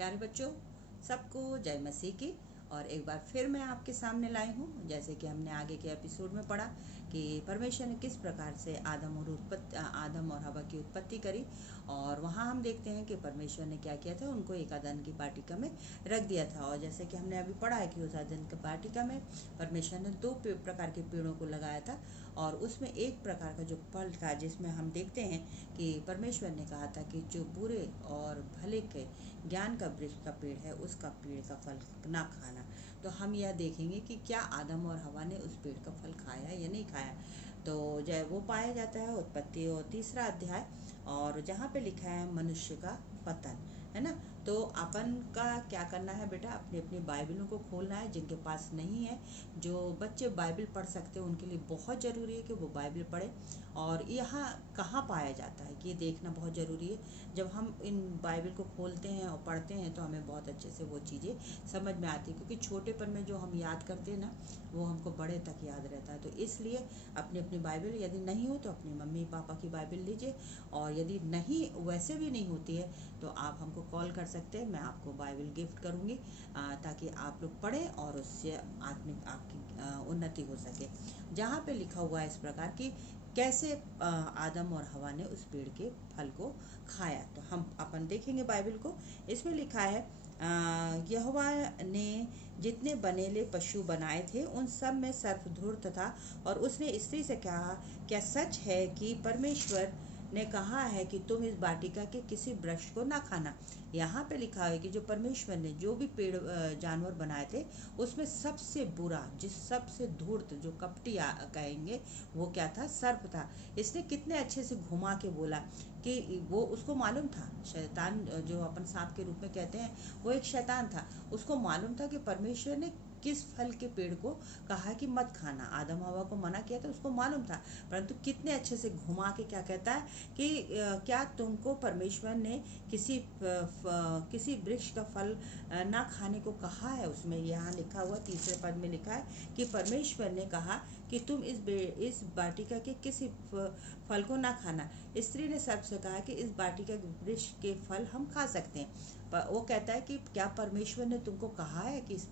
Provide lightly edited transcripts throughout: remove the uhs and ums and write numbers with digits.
प्यारे बच्चों, सबको जय मसीह की। और एक बार फिर मैं आपके सामने लाई हूँ। जैसे कि हमने आगे के एपिसोड में पढ़ा कि परमेश्वर ने किस प्रकार से आदम और हवा की उत्पत्ति करी, और वहाँ हम देखते हैं कि परमेश्वर ने क्या किया था, उनको एक अदन की वाटिका में रख दिया था। और जैसे कि हमने अभी पढ़ा है कि उस अदन की वाटिका में परमेश्वर ने दो प्रकार के पेड़ों को लगाया था, और उसमें एक प्रकार का जो फल था जिसमें हम देखते हैं कि परमेश्वर ने कहा था कि जो बुरे और भले के ज्ञान का वृक्ष का पेड़ है उसका पेड़ का फल ना खाना। तो हम यह देखेंगे कि क्या आदम और हवा ने उस पेड़ का फल खाया या नहीं खाया। तो जय वो पाया जाता है उत्पत्ति और 3 अध्याय, और जहाँ पे लिखा है मनुष्य का पतन, है ना। तो अपन का क्या करना है बेटा, अपनी अपनी बाइबलों को खोलना है। जिनके पास नहीं है, जो बच्चे बाइबल पढ़ सकते हैं उनके लिए बहुत ज़रूरी है कि वो बाइबल पढ़े। और यहाँ कहाँ पाया जाता है कि ये देखना बहुत ज़रूरी है। जब हम इन बाइबल को खोलते हैं और पढ़ते हैं तो हमें बहुत अच्छे से वो चीज़ें समझ में आती है, क्योंकि छोटेपन में जो हम याद करते हैं ना, वो हमको बड़े तक याद रहता है। तो इसलिए अपनी अपनी बाइबल, यदि नहीं हो तो अपनी मम्मी पापा की बाइबल लीजिए, और यदि नहीं वैसे भी नहीं होती है तो आप हमको कॉल कर सकते हैं। मैं आपको बाइबल गिफ्ट करूँगी ताकि आप लोग पढ़ें और उससे आत्मिक आपकी उन्नति हो सके। जहाँ पे लिखा हुआ है इस प्रकार की कैसे आदम और हवा ने उस पेड़ के फल को खाया, तो हम अपन देखेंगे बाइबल को। इसमें लिखा है यहोवा ने जितने बनेले पशु बनाए थे उन सब में सर्प धूर्त था, और उसने स्त्री से कहा, क्या सच है कि परमेश्वर ने कहा है कि तुम इस वाटिका के किसी वृक्ष को ना खाना। यहाँ पे लिखा है कि जो परमेश्वर ने जो भी पेड़ जानवर बनाए थे उसमें सबसे बुरा, जिस सबसे धूर्त, जो कपटी कहेंगे, वो क्या था, सर्प था। इसने कितने अच्छे से घुमा के बोला कि वो, उसको मालूम था, शैतान जो अपन सांप के रूप में कहते हैं, वो एक शैतान था। उसको मालूम था कि परमेश्वर ने किस फल के पेड़ को कहा कि मत खाना, आदम हवा को मना किया था, उसको मालूम था। परंतु कितने अच्छे से घुमा के क्या कहता है कि क्या तुमको परमेश्वर ने किसी वृक्ष का फल ना खाने को कहा है। उसमें यहाँ लिखा हुआ 3 पद में लिखा है कि परमेश्वर ने कहा कि तुम इस वाटिका के किसी फल को ना खाना। स्त्री ने सर्प से कहा कि इस वाटिका के वृक्ष के फल हम खा सकते हैं। वो कहता है कि क्या परमेश्वर ने तुमको कहा है कि इस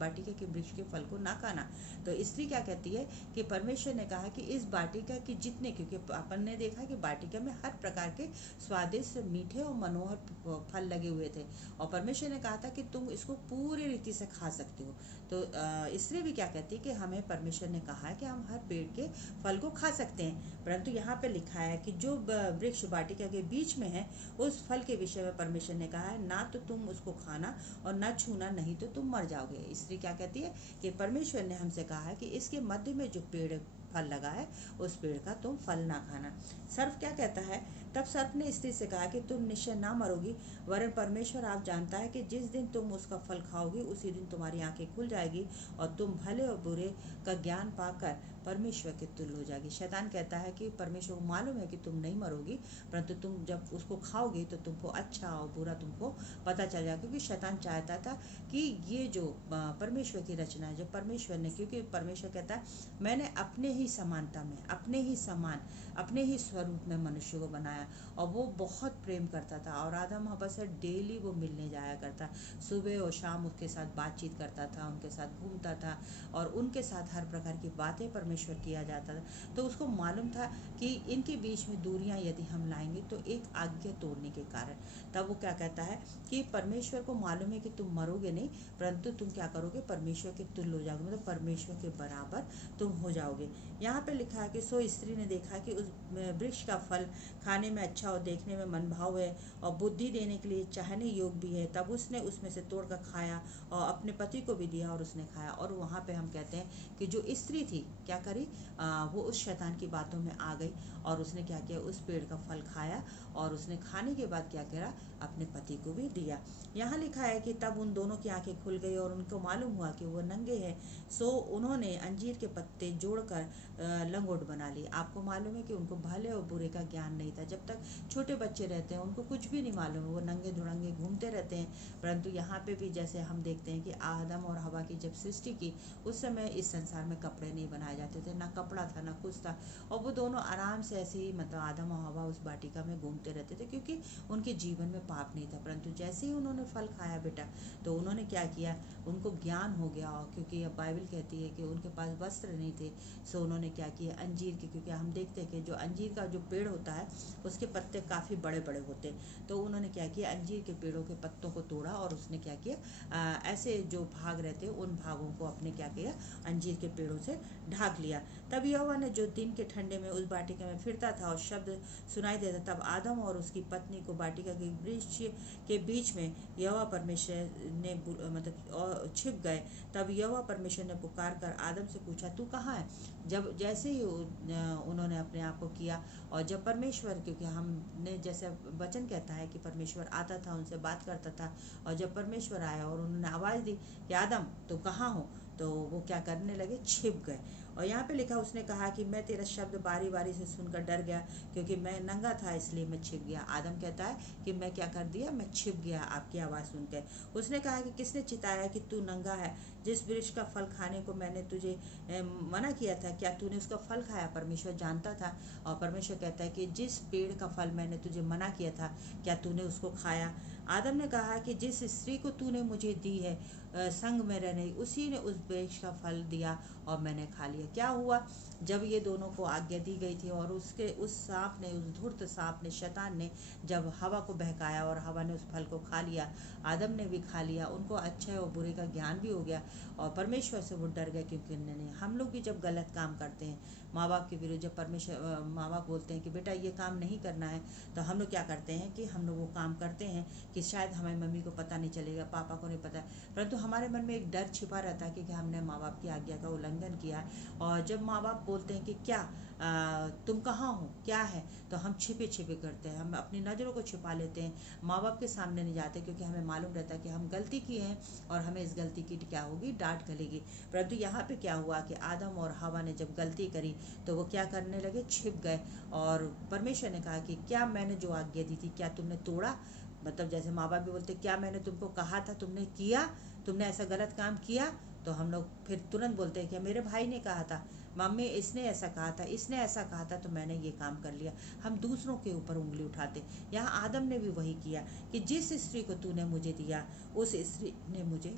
वाटिका के वृक्ष के फल को ना खाना। तो स्त्री क्या कहती है कि परमेश्वर ने कहा कि इस वाटिका की जितने, क्योंकि अपन ने देखा कि वाटिका में हर प्रकार के स्वादिष्ट, मीठे और मनोहर फल लगे हुए थे, और परमेश्वर ने कहा था कि तुम इसको पूरी रीति से खा सकते हो। तो स्त्री भी क्या कहती है कि हमें परमेश्वर ने कहा है कि हम हर पेड़ के फल को खा सकते हैं। परंतु यहाँ पे लिखा है कि जो वृक्ष वाटिका के बीच में है उस फल के विषय में परमेश्वर ने कहा है, ना तो तुम उसको खाना और ना छूना, नहीं तो तुम मर जाओगे। स्त्री क्या कहती है कि परमेश्वर ने हमसे कहा है कि इसके मध्य में जो पेड़ फल लगा है उस पेड़ का तुम फल ना खाना। सर्प क्या कहता है, तब सर्प ने स्त्री से कहा कि तुम निश्चय ना मरोगी, वरन परमेश्वर आप जानता है कि जिस दिन तुम उसका फल खाओगी उसी दिन तुम्हारी आंखें खुल जाएगी और तुम भले और बुरे का ज्ञान पाकर परमेश्वर के तुल्य हो जाएगी। शैतान कहता है कि परमेश्वर को मालूम है कि तुम नहीं मरोगी, परंतु तुम जब उसको खाओगी तो तुमको अच्छा और बुरा तुमको पता चल जाएगा। क्योंकि शैतान चाहता था कि ये जो परमेश्वर की रचना है, जो परमेश्वर ने, क्योंकि परमेश्वर कहता है मैंने अपने ही समानता में, अपने ही समान, अपने ही स्वरूप में मनुष्य को बनाया, और वो बहुत प्रेम करता था। और आदम हवा से डेली वो मिलने जाया करता, सुबह और शाम उसके साथ बातचीत करता था, उनके साथ घूमता था, और उनके साथ हर प्रकार की बातें परमेश्वर किया जाता था। तो उसको मालूम था कि इनके बीच में दूरियां यदि हम लाएंगे तो एक आज्ञा तोड़ने के कारण, तब वो क्या कहता है कि परमेश्वर को मालूम है कि तुम मरोगे नहीं, परंतु तुम क्या करोगे, परमेश्वर के तुल्य हो जाओगे, मतलब परमेश्वर के बराबर तुम हो जाओगे। यहाँ पे लिखा है कि सो स्त्री ने देखा कि उस वृक्ष का फल खाने में अच्छा और देखने में मनभाव है और बुद्धि देने के लिए चाहने योग्य भी है, तब उसने उसमें से तोड़कर खाया और अपने पति को भी दिया और उसने खाया। और वहाँ पे हम कहते हैं कि जो स्त्री थी क्या करी, वो उस शैतान की बातों में आ गई और उसने क्या किया, उस पेड़ का फल खाया, और उसने खाने के बाद क्या करा, अपने पति को भी दिया। यहाँ लिखा है कि तब उन दोनों की आंखें खुल गई और उनको मालूम हुआ कि वो नंगे हैं, सो उन्होंने अंजीर के पत्ते जोड़कर लंगोट बना ली। आपको मालूम है कि उनको भले और बुरे का ज्ञान नहीं था। जब तक छोटे बच्चे रहते हैं उनको कुछ भी नहीं मालूम है, वो नंगे धुड़ंगे घूमते रहते हैं। परंतु यहाँ पे भी जैसे हम देखते हैं कि आदम और हवा की जब सृष्टि की, उस समय इस संसार में कपड़े नहीं बनाए जाते रहते थे, ना कपड़ा था ना कुछ था, और वो दोनों आराम से ऐसे ही मतलब आदम और हवा उस वाटिका में घूमते रहते थे, क्योंकि उनके जीवन में पाप नहीं था। परंतु जैसे ही उन्होंने फल खाया बेटा, तो उन्होंने क्या किया, उनको ज्ञान हो गया, और क्योंकि अब बाइबल कहती है कि उनके पास वस्त्र नहीं थे, सो उन्होंने क्या किया, अंजीर के, क्योंकि हम देखते हैं कि जो अंजीर का जो पेड़ होता है उसके पत्ते काफ़ी बड़े बड़े होते हैं, तो उन्होंने क्या किया, अंजीर के पेड़ों के पत्तों को तोड़ा, और उसने क्या किया, ऐसे जो भाग रहते उन भागों को अपने क्या किया, अंजीर के पेड़ों से ढाक लिया। तब यहोवा ने, जो दिन के ठंडे में उस वाटिका में फिरता था और शब्द सुनाई देता, तब आदम और उसकी पत्नी को वाटिका के वृक्ष के बीच में यहोवा परमेश्वर ने मतलब छिप गए। तब यहोवा परमेश्वर ने पुकार कर आदम से पूछा, तू कहाँ है? जब जैसे ही उन्होंने अपने आप को किया, और जब परमेश्वर, क्योंकि हमने जैसे वचन कहता है कि परमेश्वर आता था, उनसे बात करता था, और जब परमेश्वर आया और उन्होंने आवाज़ दी कि आदम तो कहाँ हो, तो वो क्या करने लगे, छिप गए। और यहाँ पे लिखा, उसने कहा कि मैं तेरा शब्द बारी बारी से सुनकर डर गया, क्योंकि मैं नंगा था इसलिए मैं छिप गया। आदम कहता है कि मैं क्या कर दिया, मैं छिप गया आपकी आवाज़ सुनकर। उसने कहा कि किसने चिताया कि तू नंगा है? जिस वृक्ष का फल खाने को मैंने तुझे मना किया था, क्या तूने उसका फल खाया? परमेश्वर जानता था, और परमेश्वर कहता है कि जिस पेड़ का फल मैंने तुझे मना किया था, क्या तूने उसको खाया? आदम ने कहा कि जिस स्त्री को तूने मुझे दी है संग में रहने, उसी ने उस वृक्ष का फल दिया और मैंने खा लिया। क्या हुआ, जब ये दोनों को आज्ञा दी गई थी, और उस सांप ने, उस धूर्त सांप ने, शैतान ने जब हवा को बहकाया और हवा ने उस फल को खा लिया, आदम ने भी खा लिया, उनको अच्छे और बुरे का ज्ञान भी हो गया, और परमेश्वर से वो डर गए। क्योंकि उन्होंने, हम लोग भी जब गलत काम करते हैं माँ बाप के विरुद्ध, जब माँ बाप बोलते हैं कि बेटा ये काम नहीं करना है, तो हम लोग क्या करते हैं कि हम लोग वो काम करते हैं कि शायद हमारी मम्मी को पता नहीं चलेगा, पापा को नहीं पता, परंतु हमारे मन में एक डर छिपा रहता है कि हमने माँ बाप की आज्ञा का उल्लंघन किया। और जब माँ बाप बोलते हैं कि क्या तुम कहाँ हो, क्या है, तो हम छिपे छिपे करते हैं, हम अपनी नज़रों को छिपा लेते हैं, माँ बाप के सामने नहीं जाते, क्योंकि हमें मालूम रहता है कि हम गलती किए हैं और हमें इस गलती की क्या होगी, डांट गलेगी। परंतु यहाँ पे क्या हुआ कि आदम और हवा ने जब गलती करी, तो वो क्या करने लगे, छिप गए। और परमेश्वर ने कहा कि क्या मैंने जो आज्ञा दी थी, क्या तुमने तोड़ा? मतलब जैसे माँ बाप भी बोलते, क्या मैंने तुमको कहा था, तुमने किया, तुमने ऐसा गलत काम किया? तो हम लोग फिर तुरंत बोलते हैं कि मेरे भाई ने कहा था, मम्मी इसने ऐसा कहा था, इसने ऐसा कहा था, तो मैंने ये काम कर लिया। हम दूसरों के ऊपर उंगली उठाते। यहाँ आदम ने भी वही किया कि जिस स्त्री को तूने मुझे दिया, उस स्त्री ने मुझे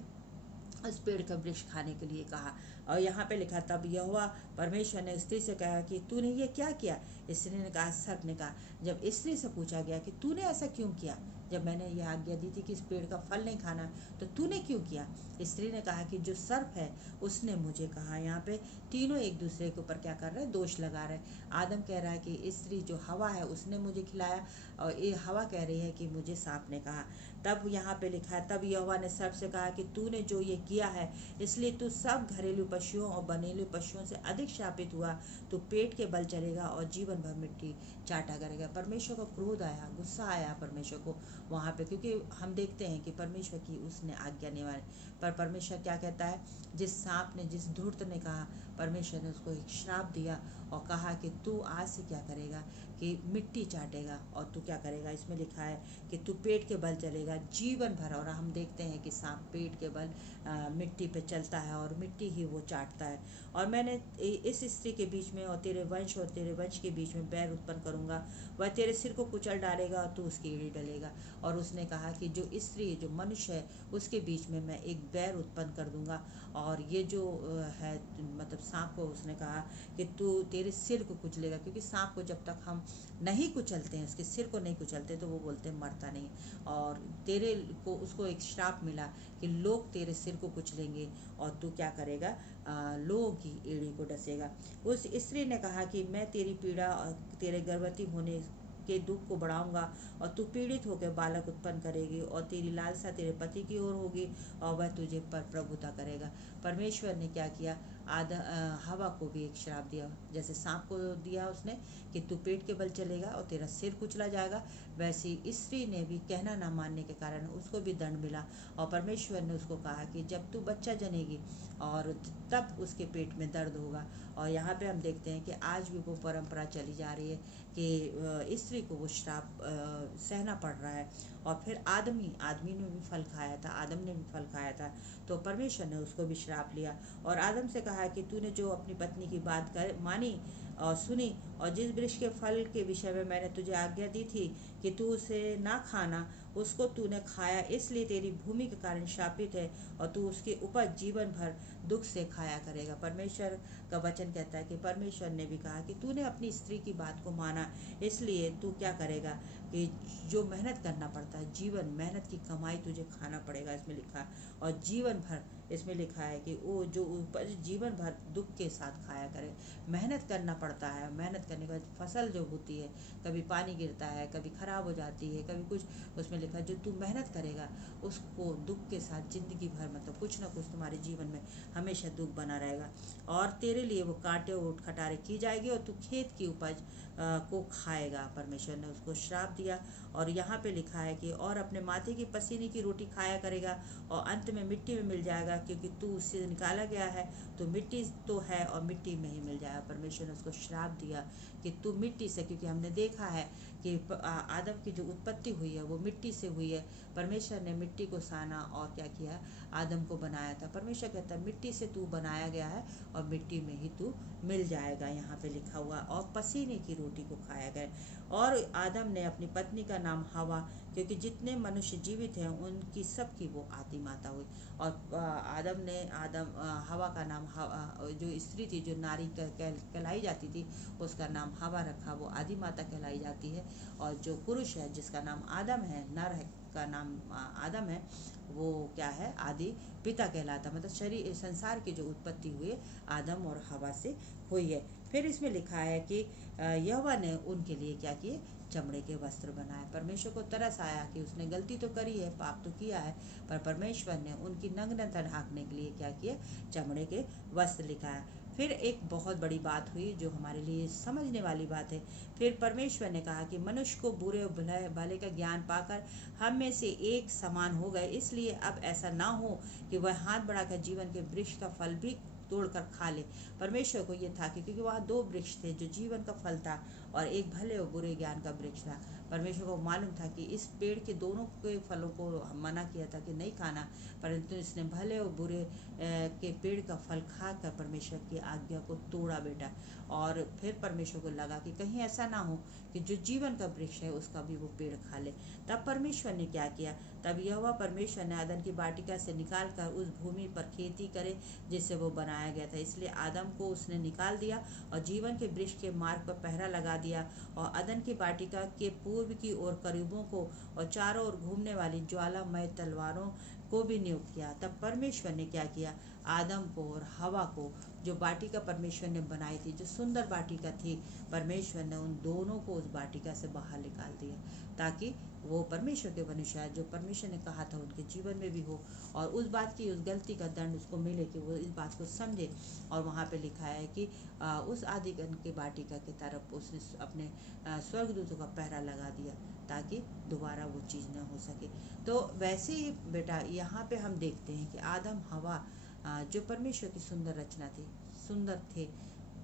उस पेड़ का वृक्ष खाने के लिए कहा। और यहाँ पे लिखा, तब यहोवा परमेश्वर ने स्त्री से कहा कि तूने ये क्या किया? स्त्री ने कहा, सर्प ने कहा। जब स्त्री से पूछा गया कि तूने ऐसा क्यों किया, जब मैंने ये आज्ञा दी थी कि इस पेड़ का फल नहीं खाना, तो तूने क्यों किया? स्त्री ने कहा कि जो सर्प है उसने मुझे कहा। यहाँ पे तीनों एक दूसरे के ऊपर क्या कर रहे हैं, दोष लगा रहे हैं। आदम कह रहा है कि स्त्री जो हवा है उसने मुझे खिलाया, और ये हवा कह रही है कि मुझे सांप ने कहा। तब यहाँ पे लिखा है, तब यहोवा ने सर्प से कहा कि तूने जो ये किया है, इसलिए तू सब घरेलू पशुओं और बनेलू पशुओं से अधिक शापित हुआ। तू पेट के बल चलेगा और जीवन भर मिट्टी चाटा करेगा। परमेश्वर को क्रोध आया, गुस्सा आया परमेश्वर को वहाँ पे, क्योंकि हम देखते हैं कि परमेश्वर की उसने आज्ञा नहीं मानी। पर परमेश्वर क्या कहता है, जिस सांप ने, जिस धूर्त ने कहा, परमेश्वर ने उसको एक श्राप दिया और कहा कि तू आज से क्या करेगा, कि मिट्टी चाटेगा, और तू क्या करेगा, इसमें लिखा है कि तू पेट के बल चलेगा जीवन भर। और हम देखते हैं कि सांप पेट के बल मिट्टी पे चलता है और मिट्टी ही वो चाटता है। और मैंने इस स्त्री के बीच में और तेरे वंश के बीच में बैर उत्पन्न करूंगा, वह तेरे सिर को कुचल डालेगा और तू उसकी एड़ी डलेगा। और उसने कहा कि जो स्त्री, जो मनुष्य है, उसके बीच में मैं एक बैर उत्पन्न कर दूंगा। और ये जो है, मतलब सांप को उसने कहा कि तू, तेरे सिर को कुचलेगा, क्योंकि सांप को जब तक हम नहीं कुचलते हैं, उसके सिर को नहीं कुचलते, तो वो बोलते हैं मरता नहीं। और तेरे को, उसको एक श्राप मिला कि लोग तेरे सिर को कुचलेंगे और तू क्या करेगा, लोगों की एड़ी को डसेगा। उस स्त्री ने कहा कि मैं तेरी पीड़ा और तेरे गर्भवती होने के दुख को बढ़ाऊंगा, और तू पीड़ित होकर बालक उत्पन्न करेगी, और तेरी लालसा तेरे पति की ओर होगी, और वह तुझे पर प्रभुता करेगा। परमेश्वर ने क्या किया, हवा को भी एक श्राप दिया। जैसे सांप को दिया उसने कि तू पेट के बल चलेगा और तेरा सिर कुचला जाएगा, वैसी स्त्री ने भी कहना ना मानने के कारण उसको भी दंड मिला। और परमेश्वर ने उसको कहा कि जब तू बच्चा जनेगी और तब उसके पेट में दर्द होगा। और यहाँ पे हम देखते हैं कि आज भी वो परंपरा चली जा रही है कि स्त्री को वो श्राप सहना पड़ रहा है। और फिर आदमी ने भी फल खाया था, आदम ने भी फल खाया था, तो परमेश्वर ने उसको भी श्राप लिया। और आदम से कहा कहा कि तूने जो अपनी पत्नी की बात कर मानी और सुनी, और जिस वृक्ष के फल के विषय में मैंने तुझे आज्ञा दी थी कि तू उसे ना खाना, उसको तूने खाया, इसलिए तेरी भूमि के कारण शापित है और तू उसकी उपज जीवन भर दुख से खाया करेगा। परमेश्वर का वचन कहता है कि परमेश्वर ने भी कहा कि तूने अपनी स्त्री की बात को माना, इसलिए तू क्या करेगा कि जो मेहनत करना पड़ता है, जीवन मेहनत की कमाई तुझे खाना पड़ेगा, इसमें लिखा है। और जीवन भर इसमें लिखा है कि वो जो उपज जीवन भर दुख के साथ खाया करे। मेहनत करना पड़ता है, मेहनत करने के बाद फसल जो होती है, कभी पानी गिरता है, कभी खराब हो जाती है, कभी कुछ, उसमें लिखा है जो तू मेहनत करेगा उसको दुख के साथ जिंदगी भर, मतलब कुछ ना कुछ तुम्हारे जीवन में हमेशा दुख बना रहेगा। और तेरे लिए वो कांटे और खटारे की जाएगी और तू खेत की उपज को खाएगा। परमेश्वर ने उसको श्राप दिया। और यहाँ पे लिखा है कि और अपने माथे की पसीने की रोटी खाया करेगा और अंत में मिट्टी में मिल जाएगा, क्योंकि तू उससे निकाला गया है, तो मिट्टी तो है और मिट्टी में ही मिल जाएगा। परमेश्वर ने उसको श्राप दिया कि तू मिट्टी से, क्योंकि हमने देखा है कि आदम की जो उत्पत्ति हुई है वो मिट्टी से हुई है। परमेश्वर ने मिट्टी को साना और क्या किया, आदम को बनाया था। परमेश्वर कहता है मिट्टी से तू बनाया गया है और मिट्टी में ही तू मिल जाएगा, यहाँ पे लिखा हुआ। और पसीने की रोटी को खाया गया। और आदम ने अपनी पत्नी का नाम हवा, क्योंकि जितने मनुष्य जीवित हैं उनकी सबकी वो आदि माता हुई। और आदम ने हवा का नाम जो स्त्री थी, जो नारी कहलाई जाती थी, उसका नाम हवा रखा, वो आदि माता कहलाई जाती है। और जो पुरुष है जिसका नाम आदम है, नर है का नाम आदम है, वो क्या है, आदि पिता कहलाता। मतलब शरीर संसार की जो उत्पत्ति हुई है आदम और हवा से हुई है। फिर इसमें लिखा है कि यहोवा ने उनके लिए क्या किए, चमड़े के वस्त्र बनाए। परमेश्वर को तरस आया कि उसने गलती तो करी है, पाप तो किया है, पर परमेश्वर ने उनकी नग्नता ढांकने के लिए क्या किया, चमड़े के वस्त्र लिखाया। फिर एक बहुत बड़ी बात हुई जो हमारे लिए समझने वाली बात है। फिर परमेश्वर ने कहा कि मनुष्य को बुरे और भले का ज्ञान पाकर हम में से एक समान हो गए, इसलिए अब ऐसा ना हो कि वह हाथ बढ़ाकर जीवन के वृक्ष का फल भी तोड़कर खा ले। परमेश्वर को ये था कि क्योंकि वहाँ दो वृक्ष थे, जो जीवन का फल था और एक भले और बुरे ज्ञान का वृक्ष था। परमेश्वर को मालूम था कि इस पेड़ के दोनों के फलों को मना किया था कि नहीं खाना, परंतु इसने भले और बुरे के पेड़ का फल खाकर परमेश्वर की आज्ञा को तोड़ा बेटा। और फिर परमेश्वर को लगा कि कहीं ऐसा ना हो कि जो जीवन का वृक्ष है उसका भी वो पेड़ खा ले। तब परमेश्वर ने क्या किया, तब यहोवा परमेश्वर ने आदम की वाटिका से निकालकर उस भूमि पर खेती करे जिससे वो बनाया गया था। इसलिए आदम को उसने निकाल दिया और जीवन के वृक्ष के मार्ग पर पहरा लगा दिया और अदन की वाटिका के पूर्व की ओर करीबों को और चारों ओर घूमने वाली ज्वालामय तलवारों को भी नियुक्त किया। तब परमेश्वर ने क्या किया, आदम को और हवा को, जो वाटिका परमेश्वर ने बनाई थी, जो सुंदर वाटिका थी, परमेश्वर ने उन दोनों को उस वाटिका से बाहर निकाल दिया, ताकि वो परमेश्वर के अनुसार जो परमेश्वर ने कहा था उनके जीवन में भी हो, और उस बात की, उस गलती का दंड उसको मिले कि वो इस बात को समझे। और वहाँ पे लिखा है कि उस आदिगण के वाटिका की तरफ उसने अपने स्वर्गदूतों का पहरा लगा दिया, ताकि दोबारा वो चीज़ न हो सके। तो वैसे ही बेटा यहाँ पे हम देखते हैं कि आदम हवा जो परमेश्वर की सुंदर रचना थी, सुंदर थे,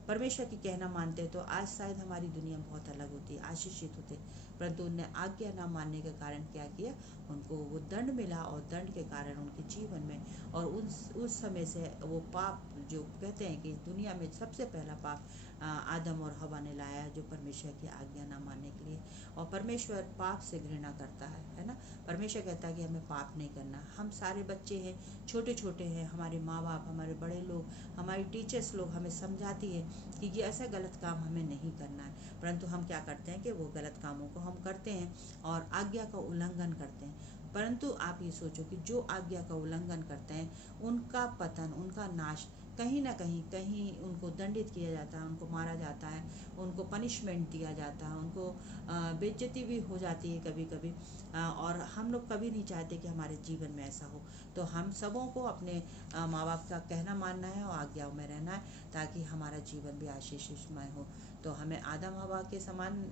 परमेश्वर की कहना मानते तो आज शायद हमारी दुनिया बहुत अलग होती, आशीषित होते, परंतु उनने आज्ञा ना मानने के कारण क्या किया, उनको वो दंड मिला। और दंड के कारण उनके जीवन में और उस समय से वो पाप, जो कहते हैं कि दुनिया में सबसे पहला पाप आदम और हवा ने लाया, जो परमेश्वर की आज्ञा ना मानने के लिए। और परमेश्वर पाप से घृणा करता है ना। परमेश्वर कहता है कि हमें पाप नहीं करना। हम सारे बच्चे हैं, छोटे छोटे हैं, हमारे माँ बाप, हमारे बड़े लोग, हमारी टीचर्स लोग हमें समझाती है कि ये ऐसा गलत काम हमें नहीं करना है, परंतु हम क्या करते हैं कि वो गलत कामों को हम करते हैं और आज्ञा का उल्लंघन करते हैं। परंतु आप ये सोचो कि जो आज्ञा का उल्लंघन करते हैं उनका पतन, उनका नाश कहीं ना कहीं उनको दंडित किया जाता है, उनको मारा जाता है, उनको पनिशमेंट दिया जाता है, उनको बेइज्जती भी हो जाती है कभी कभी। और हम लोग कभी नहीं चाहते कि हमारे जीवन में ऐसा हो। तो हम सबों को अपने माँ बाप का कहना मानना है और आज्ञाओं में रहना है, ताकि हमारा जीवन भी आशीषमय हो। तो हमें आदम हवा के समान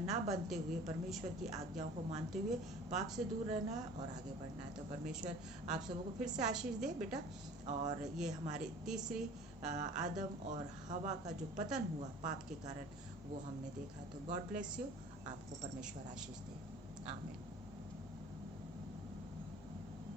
ना बनते हुए परमेश्वर की आज्ञाओं को मानते हुए पाप से दूर रहना है और आगे बढ़ना है। तो परमेश्वर आप सबों को फिर से आशीष दे बेटा। और ये हमारी तीसरी आदम और हवा का जो पतन हुआ पाप के कारण, वो हमने देखा। तो गॉड ब्लेस यू, आपको परमेश्वर आशीष दे। आमीन।